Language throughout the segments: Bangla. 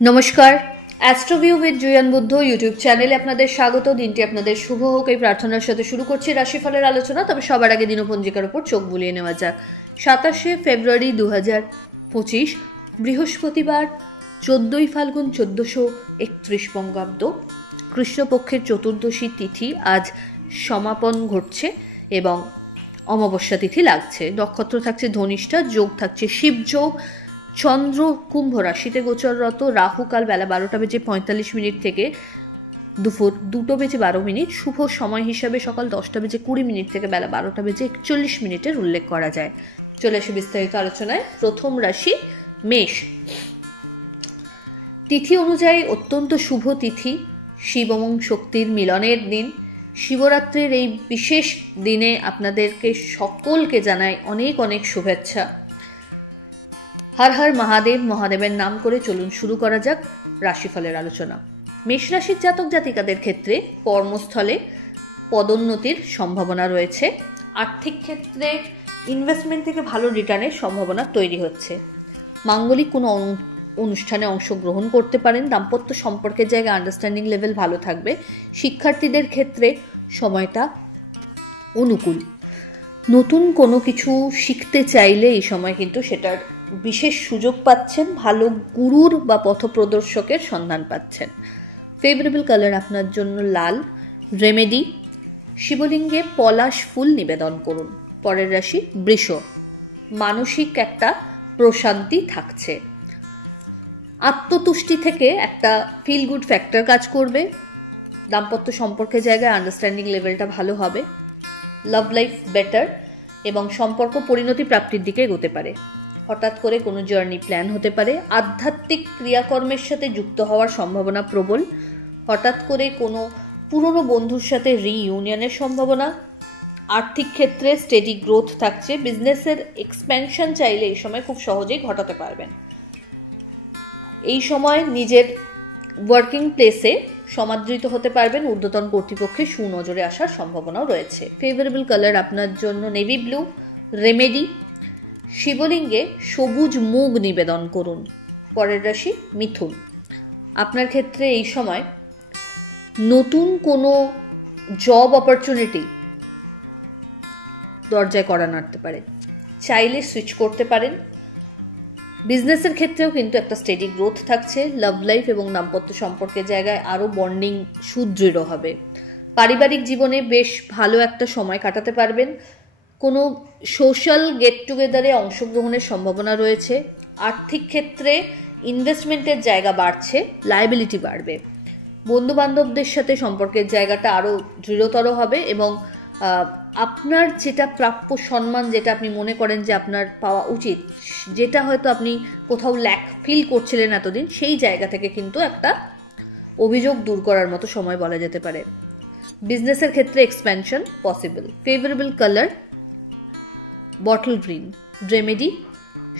নমস্কার, অ্যাস্ট্রোভিউ উইথ জুয়ান বুদ্ধ ইউটিউব চ্যানেলে আপনাদের স্বাগত। দিনটি আপনাদের শুভ হোক এই প্রার্থনার সাথে শুরু করছি রাশিফলের আলোচনা। তবে সবার আগে দিনপঞ্জিকার উপর চোখ বুলিয়ে নেওয়া যাক। 27শে ফেব্রুয়ারি 2025 বৃহস্পতিবার, 14ই ফাল্গুন 1431 বঙ্গাব্দ, কৃষ্ণপক্ষের চতুর্দশী তিথি আজ সমাপন ঘটছে এবং অমাবস্যা তিথি লাগছে। নক্ষত্র থাকছে ধনিষ্ঠা, যোগ থাকছে শিবযোগ। চন্দ্র কুম্ভ রাশিতে গোচররত, রাহুকাল বেলা 12:45 থেকে দুপুর 2:12, শুভ সময় হিসাবে সকাল 10:20 থেকে বেলা 12:41 উল্লেখ করা যায়। চলে আসে বিস্তারিত আলোচনায়। প্রথম রাশি মেষ। তিথি অনুযায়ী অত্যন্ত শুভ তিথি, শিব এবং শক্তির মিলনের দিন। শিবরাত্রির এই বিশেষ দিনে আপনাদেরকে সকলকে জানাই অনেক অনেক শুভেচ্ছা। হর হর মহাদেব, মহাদেবের নাম করে চলুন শুরু করা যাক রাশিফলের আলোচনা। মেষ রাশির জাতক জাতিকাদের ক্ষেত্রে কর্মস্থলে পদোন্নতির সম্ভাবনা রয়েছে। আর্থিক ক্ষেত্রে ইনভেস্টমেন্ট থেকে ভালো রিটার্নের সম্ভাবনা তৈরি হচ্ছে। মাঙ্গলিক কোনো অনুষ্ঠানে অংশগ্রহণ করতে পারেন। দাম্পত্য সম্পর্কের জায়গায় আন্ডারস্ট্যান্ডিং লেভেল ভালো থাকবে। শিক্ষার্থীদের ক্ষেত্রে সময়টা অনুকূল। নতুন কোনো কিছু শিখতে চাইলে এই সময় কিন্তু সেটার বিশেষ সুযোগ পাচ্ছেন। ভালো গুরুর বা পথপ্রদর্শকের সন্ধান পাচ্ছেন। ফেভারেবল কালার আপনার জন্য লাল। রেমেডি, শিবলিঙ্গে পলাশ ফুল নিবেদন করুন। পরের রাশি বৃষ। মানসিক একটা প্রশান্তি থাকছে। আত্মতুষ্টি থেকে একটা ফিল গুড ফ্যাক্টর কাজ করবে। দাম্পত্য সম্পর্কের জায়গায় আন্ডারস্ট্যান্ডিং লেভেলটা ভালো হবে। লাভ লাইফ বেটার এবং সম্পর্ক পরিণতি প্রাপ্তির দিকে এগোতে পারে। হঠাৎ করে কোনো জার্নি প্ল্যান হতে পারে। আধ্যাত্মিক ক্রিয়াকর্মের সাথে যুক্ত হওয়ার সম্ভাবনা প্রবল। হঠাৎ করে কোনো পুরনো বন্ধুর সাথে রিইউনিয়নের সম্ভাবনা। আর্থিক ক্ষেত্রে স্টেডি গ্রোথ থাকছে। বিজনেসের এক্সপ্যানশন চাইলে এই সময় খুব সহজেই ঘটাতে পারবেন। এই সময় নিজের ওয়ার্কিং প্লেসে সমাদৃত হতে পারবেন। ঊর্ধ্বতন কর্তৃপক্ষের সুনজরে আসার সম্ভাবনাও রয়েছে। ফেভারেবল কালার আপনার জন্য নেভি ব্লু। রেমেডি, শিবলিঙ্গে সবুজ মুগ নিবেদন করুন। পরের রাশি মিথুন। আপনার ক্ষেত্রে এই সময় নতুন কোনো জব অপরচুনিটি দরজায় কড়া নাড়তে পারে। চাইলে সুইচ করতে পারেন। বিজনেসের ক্ষেত্রেও কিন্তু একটা স্টেডি গ্রোথ থাকছে। লাভ লাইফ এবং দাম্পত্য সম্পর্কের জায়গায় আরও বন্ডিং সুদৃঢ় হবে। পারিবারিক জীবনে বেশ ভালো একটা সময় কাটাতে পারবেন। কোনো সোশ্যাল গেট টুগেদারে অংশগ্রহণের সম্ভাবনা রয়েছে। আর্থিক ক্ষেত্রে ইনভেস্টমেন্টের জায়গা বাড়ছে, লায়াবিলিটি বাড়বে। বন্ধু বান্ধবদের সাথে সম্পর্কের জায়গাটা আরও দৃঢ়তর হবে এবং আপনার যেটা প্রাপ্য সম্মান, যেটা আপনি মনে করেন যে আপনার পাওয়া উচিত, যেটা হয়তো আপনি কোথাও ল্যাক ফিল করছিলেন এতদিন, সেই জায়গা থেকে কিন্তু একটা অভিযোগ দূর করার মতো সময় বলা যেতে পারে। বিজনেসের ক্ষেত্রে expansion possible. Favourable colour bottle green. Remedy,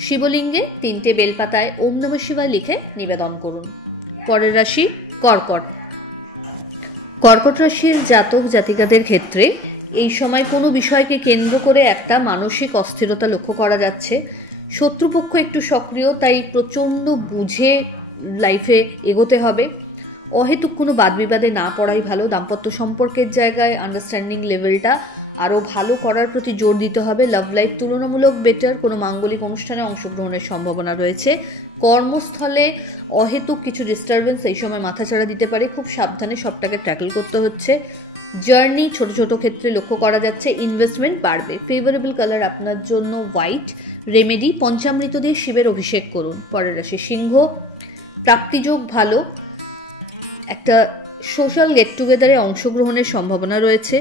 শিবলিঙ্গে 3টে বেলপাতায় ওম নমঃ শিবায় লিখে নিবেদন করুন। পরের রাশি কর্কট। কর্কট রাশির জাতক জাতিকাদের ক্ষেত্রে এই সময় কোনো বিষয়কে কেন্দ্র করে একটা মানসিক অস্থিরতা লক্ষ্য করা যাচ্ছে। শত্রুপক্ষ একটু সক্রিয়, তাই প্রচণ্ড বুঝে লাইফে এগোতে হবে। অহেতুক কোনো বাদবিবাদে না পড়াই ভালো। দাম্পত্য সম্পর্কের জায়গায় আন্ডারস্ট্যান্ডিং লেভেলটা আরও ভালো করার প্রতি জোর দিতে হবে। লাভ লাইফ তুলনামূলক বেটার। কোনো মাঙ্গলিক অনুষ্ঠানে অংশগ্রহণের সম্ভাবনা রয়েছে। কর্মস্থলে অহেতুক কিছু ডিস্টারবেন্স এই সময় মাথাচাড়া দিতে পারে। খুব সাবধানে সবটাকে ট্যাকল করতে হচ্ছে। জার্নি ছোট ছোট ক্ষেত্রে লক্ষ্য করা যাচ্ছে। ইনভেস্টমেন্ট বাড়বে। ফেভারেবল কালার আপনার জন্য হোয়াইট। রেমেডি, পঞ্চামৃত দিয়ে শিবের অভিষেক করুন। পরের রাশি সিংহ। প্রাপ্তিযোগ ভালো। একটা সোশ্যাল গেট টুগেদারে অংশগ্রহণের সম্ভাবনা রয়েছে।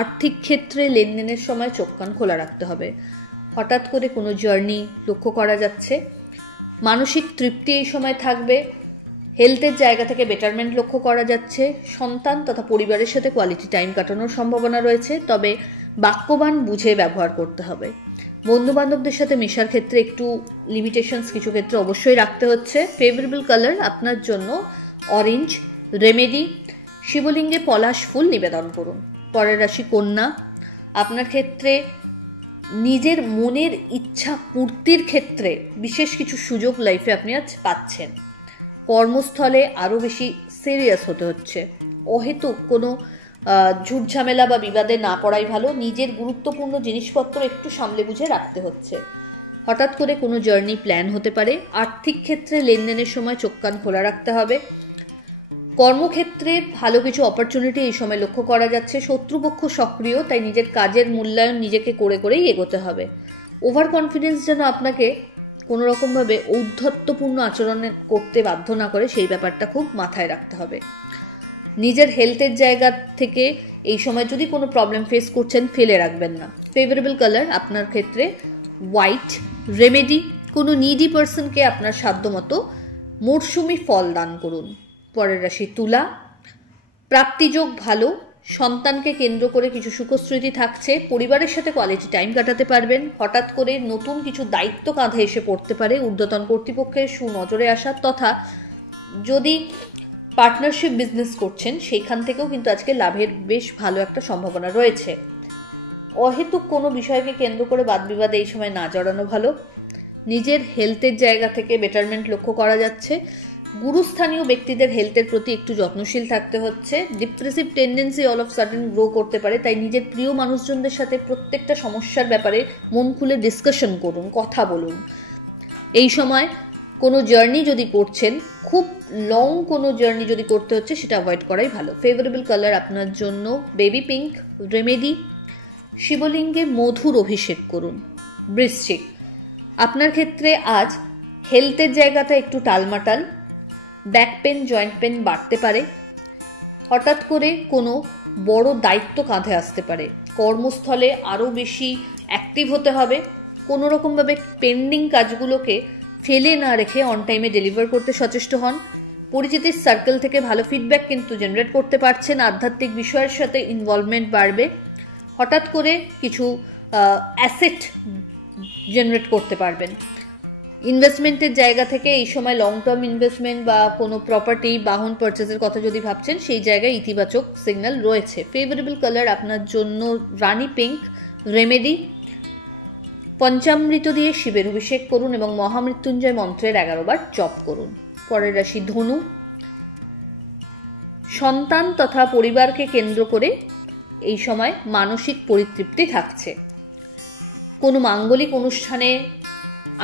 আর্থিক ক্ষেত্রে লেনদেনের সময় চোখ কান খোলা রাখতে হবে। হঠাৎ করে কোনো জার্নি লক্ষ্য করা যাচ্ছে। মানসিক তৃপ্তি এই সময় থাকবে। হেলথের জায়গা থেকে বেটারমেন্ট লক্ষ্য করা যাচ্ছে। সন্তান তথা পরিবারের সাথে কোয়ালিটি টাইম কাটানোর সম্ভাবনা রয়েছে, তবে বাক্যবান বুঝে ব্যবহার করতে হবে। বন্ধু বান্ধবদের সাথে মেশার ক্ষেত্রে একটু লিমিটেশনস কিছু ক্ষেত্রে অবশ্যই রাখতে হচ্ছে। ফেভারেবল কালার আপনার জন্য অরেঞ্জ। রেমেডি, শিবলিঙ্গে পলাশ ফুল নিবেদন করুন। পরের রাশি কন্যা। আপনার ক্ষেত্রে নিজের মনের ইচ্ছা পূর্তির ক্ষেত্রে বিশেষ কিছু সুযোগ লাইফে আপনি আজ পাচ্ছেন। কর্মস্থলে আরও বেশি সিরিয়াস হতে হচ্ছে। অহেতুক কোনো ঝুটঝামেলা বা বিবাদে না পড়াই ভালো। নিজের গুরুত্বপূর্ণ জিনিসপত্র একটু সামলে বুঝে রাখতে হচ্ছে। হঠাৎ করে কোনো জার্নি প্ল্যান হতে পারে। আর্থিক ক্ষেত্রে লেনদেনের সময় চোখ কান খোলা রাখতে হবে। কর্মক্ষেত্রে ভালো কিছু অপরচুনিটি এই সময় লক্ষ্য করা যাচ্ছে। শত্রুপক্ষ সক্রিয়, তাই নিজের কাজের মূল্যায়ন নিজেকে করে করেই এগোতে হবে। ওভার কনফিডেন্স যেন আপনাকে কোনো রকমভাবে ঔদ্ধত্যপূর্ণ আচরণ করতে বাধ্য না করে, সেই ব্যাপারটা খুব মাথায় রাখতে হবে। নিজের হেলথের জায়গা থেকে এই সময় যদি কোনো প্রবলেম ফেস করছেন, ফেলে রাখবেন না। ফেভারেবল কালার আপনার ক্ষেত্রে হোয়াইট। রেমেডি, কোনো নিডি পার্সনকে আপনার সাধ্যমতো মরশুমি ফল দান করুন। পরের রাশি তুলা। প্রাপ্তিযোগ ভালো, সন্তানকে কেন্দ্র করে কিছু সুখস্মৃতি থাকছে। পরিবারের সাথে কোয়ালিটি টাইম কাটাতে পারবেন। হঠাৎ করে নতুন কিছু দায়িত্ব কাঁধে এসে পড়তে পারে। ঊর্ধ্বতন কর্তৃপক্ষের সুনজরে আসা, তথা যদি পার্টনারশিপ বিজনেস করছেন সেইখান থেকেও কিন্তু আজকে লাভের বেশ ভালো একটা সম্ভাবনা রয়েছে। অহেতুক কোনো বিষয়কে কেন্দ্র করে বাদবিবাদে এই সময় না জড়ানো ভালো। নিজের হেলথের জায়গা থেকে বেটারমেন্ট লক্ষ্য করা যাচ্ছে। গুরুস্থানীয় ব্যক্তিদের হেলথের প্রতি একটু যত্নশীল থাকতে হচ্ছে। Depressive tendency all of sudden grow করতে পারে, তাই নিজের প্রিয় মানুষজনদের সাথে প্রত্যেকটা সমস্যার ব্যাপারে মন খুলে ডিসকাশন করুন, কথা বলুন। এই সময় কোনো জার্নি যদি করছেন, খুব লং কোনো জার্নি যদি করতে হচ্ছে, সেটা অ্যাভয়েড করাই ভালো। ফেভারেবল কালার আপনার জন্য বেবি পিঙ্ক। রেমেডি, শিবলিঙ্গে মধুর অভিষেক করুন। বৃশ্চিক, আপনার ক্ষেত্রে আজ হেলথের জায়গাটা একটু টালমাটাল। ব্যাক পেন, জয়েন্ট পেন বাড়তে পারে। হঠাৎ করে কোনো বড় দায়িত্ব কাঁধে আসতে পারে। কর্মস্থলে আরও বেশি অ্যাক্টিভ হতে হবে। কোনো রকমভাবে পেন্ডিং কাজগুলোকে ফেলে না রেখে অন টাইমে ডেলিভার করতে সচেষ্ট হন। পরিচিতির সার্কেল থেকে ভালো ফিডব্যাক কিন্তু জেনারেট করতে পারছেন। আধ্যাত্মিক বিষয়ের সাথে ইনভলভমেন্ট বাড়বে। হঠাৎ করে কিছু অ্যাসেট জেনারেট করতে পারবেন। ইনভেস্টমেন্টের জায়গা থেকে এই সময় লং টার্ম ইনভেস্টমেন্ট বা কোনো প্রপার্টি, বাহন পারচেজের কথা যদি ভাবছেন, সেই জায়গায় ইতিবাচক সিগন্যাল রয়েছে। ফেভারেবল কালার আপনার জন্য রানী পিঙ্ক। রেমেডি, পঞ্চামৃত দিয়ে শিবের অভিষেক করুন এবং মহামৃত্যুঞ্জয় মন্ত্রের 11 বার জপ করুন। পরের রাশি ধনু। সন্তান তথা পরিবারকে কেন্দ্র করে এই সময় মানসিক পরিতৃপ্তি থাকছে। কোনো মাঙ্গলিক অনুষ্ঠানে,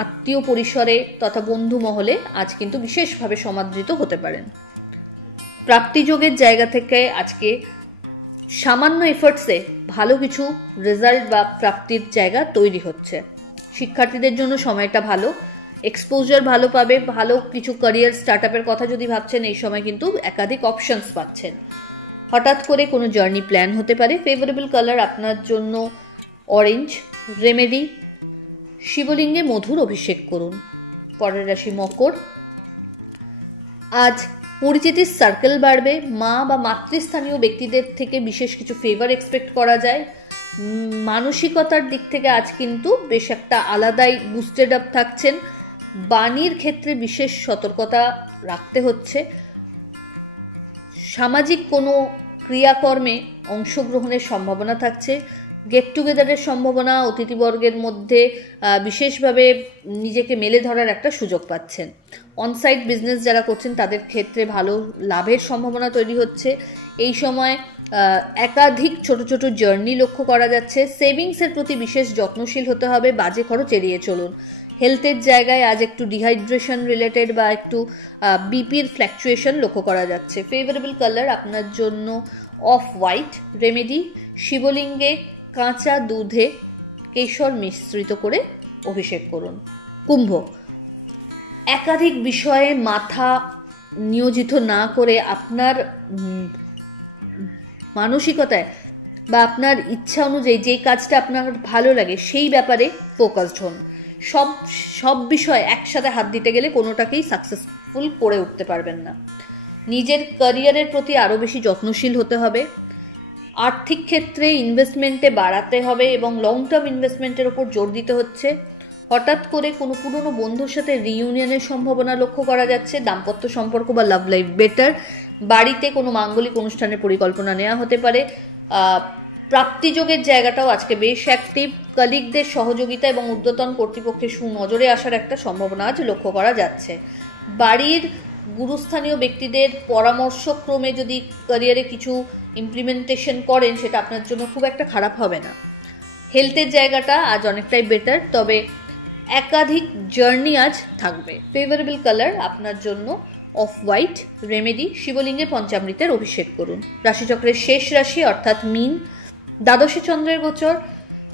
আত্মীয় পরিসরে তথা বন্ধু মহলে আজ কিন্তু বিশেষভাবে সমাদৃত হতে পারেন। প্রাপ্তিযোগের জায়গা থেকে আজকে সামান্য এফার্টসে ভালো কিছু রেজাল্ট বা প্রাপ্তির জায়গা তৈরি হচ্ছে। শিক্ষার্থীদের জন্য সময়টা ভালো, এক্সপোজার ভালো পাবে। ভালো কিছু ক্যারিয়ার স্টার্ট আপের কথা যদি ভাবছেন, এই সময় কিন্তু একাধিক অপশনস পাচ্ছেন। হঠাৎ করে কোনো জার্নি প্ল্যান হতে পারে। ফেভারেবল কালার আপনার জন্য অরেঞ্জ। রেমেডি, শিবলিঙ্গে মধুর অভিষেক করুন। পরের রাশি মকর। আজ পরিচিতির সার্কেল বাড়বে। মা বা মাতৃস্থানীয় ব্যক্তিদের থেকে বিশেষ কিছু ফেভার এক্সপেক্ট করা যায়। মানসিকতার দিক থেকে আজ কিন্তু বেশ একটা আলাদাই বুস্টেড আপ থাকছেন। বাণীর ক্ষেত্রে বিশেষ সতর্কতা রাখতে হচ্ছে। সামাজিক কোনো ক্রিয়াকর্মে অংশগ্রহণের সম্ভাবনা থাকছে। গেট টুগেদারের সম্ভাবনা, অতিথিবর্গের মধ্যে বিশেষভাবে নিজেকে মেলে ধরার একটা সুযোগ পাচ্ছেন। অনসাইট বিজনেস যারা করছেন তাদের ক্ষেত্রে ভালো লাভের সম্ভাবনা তৈরি হচ্ছে। এই সময় একাধিক ছোট ছোট জার্নি লক্ষ্য করা যাচ্ছে। সেভিংসের প্রতি বিশেষ যত্নশীল হতে হবে। বাজে খরচ এড়িয়ে চলুন। হেলথের জায়গায় আজ একটু ডিহাইড্রেশন রিলেটেড বা একটু বিপির ফ্ল্যাকচুয়েশন লক্ষ্য করা যাচ্ছে। ফেভারেবল কালার আপনার জন্য অফ হোয়াইট। রেমেডি, শিবলিঙ্গে কাঁচা দুধে কেশর মিশ্রিত করে অভিষেক করুন। কুম্ভ, একাধিক বিষয়ে মাথা নিয়োজিত না করে আপনার মানসিকতায় বা আপনার ইচ্ছা অনুযায়ী যে কাজটা আপনার ভালো লাগে সেই ব্যাপারে ফোকাসড হন। সব বিষয় একসাথে হাত দিতে গেলে কোনোটাকেই সাকসেসফুল করে উঠতে পারবেন না। নিজের ক্যারিয়ারের প্রতি আরও বেশি যত্নশীল হতে হবে। আর্থিক ক্ষেত্রে ইনভেস্টমেন্টে বাড়াতে হবে এবং লং টার্ম ইনভেস্টমেন্টের ওপর জোর দিতে হচ্ছে। হঠাৎ করে কোনো পুরনো বন্ধুর সাথে রিইউনিয়নের সম্ভাবনা লক্ষ্য করা যাচ্ছে। দাম্পত্য সম্পর্ক বা লাভ লাইফ বেটার। বাড়িতে কোনো মাঙ্গলিক অনুষ্ঠানের পরিকল্পনা নেওয়া হতে পারে। প্রাপ্তিযোগের জায়গাটাও আজকে বেশ অ্যাক্টিভ। কলিগদের সহযোগিতা এবং ঊর্ধ্বতন কর্তৃপক্ষের সুনজরে আসার একটা সম্ভাবনা আজ লক্ষ্য করা যাচ্ছে। বাড়ির গুরুস্থানীয় ব্যক্তিদের পরামর্শক্রমে যদি ক্যারিয়ারে কিছু ইমপ্লিমেন্টেশন করেন সেটা আপনার জন্য খুব একটা খারাপ হবে না। হেলথের জায়গাটা আজ অনেকটাই বেটার, তবে একাধিক জার্নি আজ থাকবে। ফেভারেবল কালার আপনার জন্য অফ হোয়াইট। রেমেডি, শিবলিঙ্গে পঞ্চামৃতের অভিষেক করুন। রাশিচক্রের শেষ রাশি অর্থাৎ মীন, দ্বাদশে চন্দ্রের গোচর,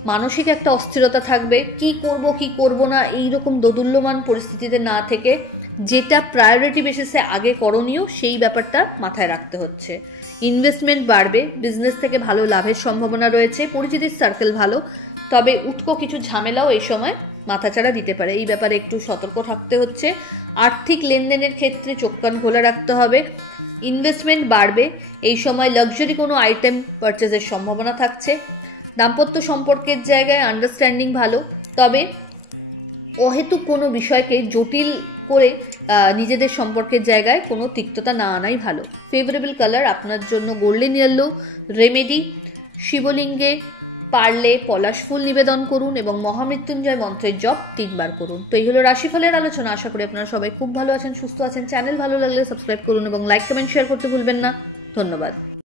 মানসিক একটা অস্থিরতা থাকবে। কি করব না এইরকম দোদুল্যমান পরিস্থিতিতে না থেকে যেটা প্রায়োরিটি বেসিসে আগে করণীয় সেই ব্যাপারটা মাথায় রাখতে হচ্ছে। ইনভেস্টমেন্ট বাড়বে, বিজনেস থেকে ভালো লাভের সম্ভাবনা রয়েছে, পরিচিতির সার্কেল ভালো, তবে উটকো কিছু ঝামেলাও এই সময় মাথাচাড়া দিতে পারে, এই ব্যাপারে একটু সতর্ক থাকতে হচ্ছে। আর্থিক লেনদেনের ক্ষেত্রে চোখ কান খোলা রাখতে হবে। ইনভেস্টমেন্ট বাড়বে, এই সময় লাক্সারি কোনো আইটেম পারচেজের সম্ভাবনা থাকছে। দাম্পত্য সম্পর্কের জায়গায় আন্ডারস্ট্যান্ডিং ভালো, তবে অহেতুক কোনো বিষয়কে জটিল করে নিজেদের সম্পর্কের জায়গায় কোনো তিক্ততা না আনাই ভালো। ফেভারেবল কালার আপনার জন্য গোল্ডেন ইয়েলো। রেমেডি, শিবলিঙ্গে পারলে পলাশ ফুল নিবেদন করুন এবং মহামৃত্যুঞ্জয় মন্ত্রের জপ 3 বার করুন। তো এই হলো রাশিফলের আলোচনা। আশা করি আপনারা সবাই খুব ভালো আছেন, সুস্থ আছেন। চ্যানেল ভালো লাগলে সাবস্ক্রাইব করুন এবং লাইক, কমেন্ট, শেয়ার করতে ভুলবেন না। ধন্যবাদ।